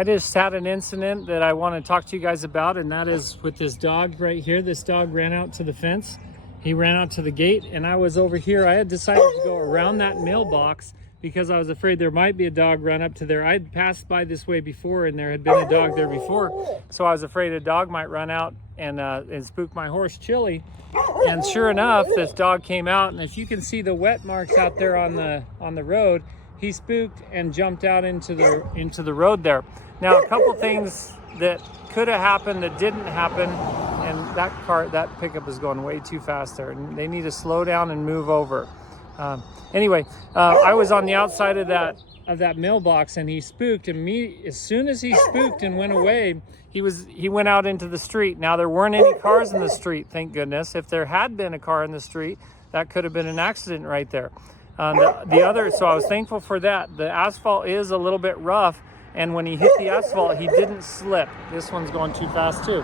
I just had an incident that I want to talk to you guys about, and that is with this dog right here. This dog ran out to the fence. He ran out to the gate, and I was over here. I had decided to go around that mailbox because I was afraid there might be a dog run up to there. I'd passed by this way before, and there had been a dog there before, so I was afraid a dog might run out and spook my horse Chili. And sure enough, this dog came out, and if you can see the wet marks out there on the road, he spooked and jumped out into the road there. Now, a couple things that could have happened that didn't happen, and that pickup is going way too fast there, and they need to slow down and move over. Anyway, I was on the outside of that mailbox, and he spooked, and as soon as he spooked and went away, he went out into the street. Now, there weren't any cars in the street, thank goodness. If there had been a car in the street, that could have been an accident right there. So I was thankful for that. The asphalt is a little bit rough, and when he hit the asphalt, he didn't slip. This one's going too fast too.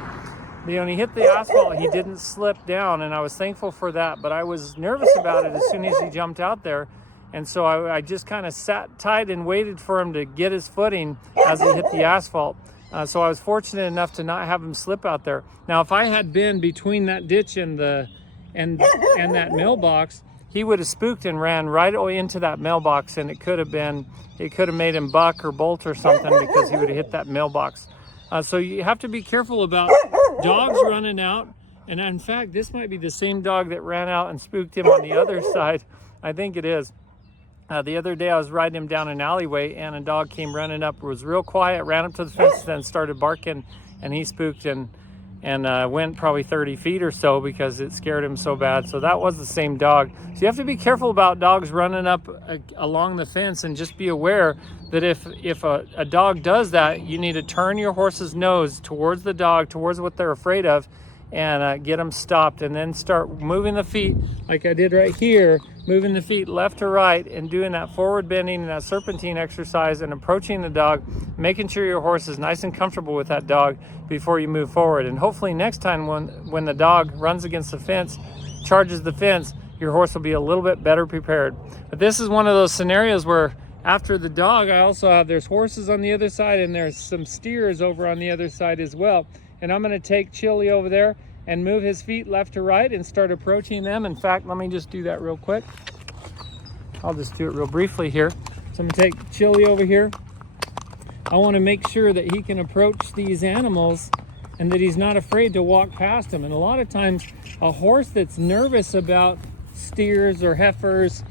When he hit the asphalt, he didn't slip down, and I was thankful for that, but I was nervous about it as soon as he jumped out there. And so I just kind of sat tight and waited for him to get his footing as he hit the asphalt. So I was fortunate enough to not have him slip out there. Now, if I had been between that ditch and that mailbox, he would have spooked and ran right away into that mailbox, and it could have made him buck or bolt or something because he would have hit that mailbox. So you have to be careful about dogs running out. And in fact, this might be the same dog that ran out and spooked him on the other side. I think it is. The other day I was riding him down an alleyway, and a dog came running up. It was real quiet, ran up to the fence, then started barking, and he spooked and went probably 30 feet or so because it scared him so bad. So that was the same dog. So you have to be careful about dogs running up along the fence, and just be aware that if a dog does that, you need to turn your horse's nose towards the dog, towards what they're afraid of, and get them stopped, and then start moving the feet like I did right here, moving the feet left to right and doing that forward bending and that serpentine exercise and approaching the dog, making sure your horse is nice and comfortable with that dog before you move forward. And hopefully next time when the dog runs against the fence, charges the fence, your horse will be a little bit better prepared. But this is one of those scenarios where after the dog, there's horses on the other side, and there's some steers over on the other side as well. And I'm going to take Chili over there and move his feet left to right and start approaching them. In fact, let me just do that real quick. I'll just do it real briefly here. So I'm going to take Chili over here. I want to make sure that he can approach these animals and that he's not afraid to walk past them. And a lot of times, a horse that's nervous about steers or heifers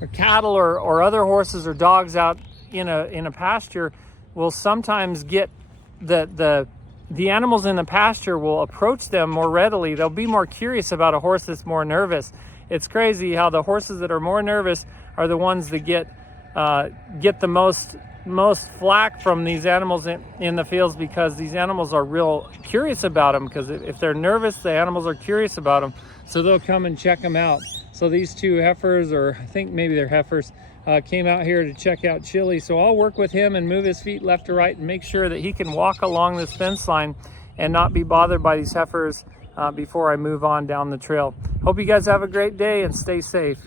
or cattle or other horses or dogs out in a pasture will sometimes get the animals in the pasture will approach them more readily. They'll be more curious about a horse that's more nervous. It's crazy how the horses that are more nervous are the ones that get the most flack from these animals in the fields, because these animals are real curious about them. Because if they're nervous, the animals are curious about them, so they'll come and check them out. So these two heifers, or I think maybe they're heifers, came out here to check out Chili. So I'll work with him and move his feet left to right and make sure that he can walk along this fence line and not be bothered by these heifers before I move on down the trail. Hope you guys have a great day and stay safe.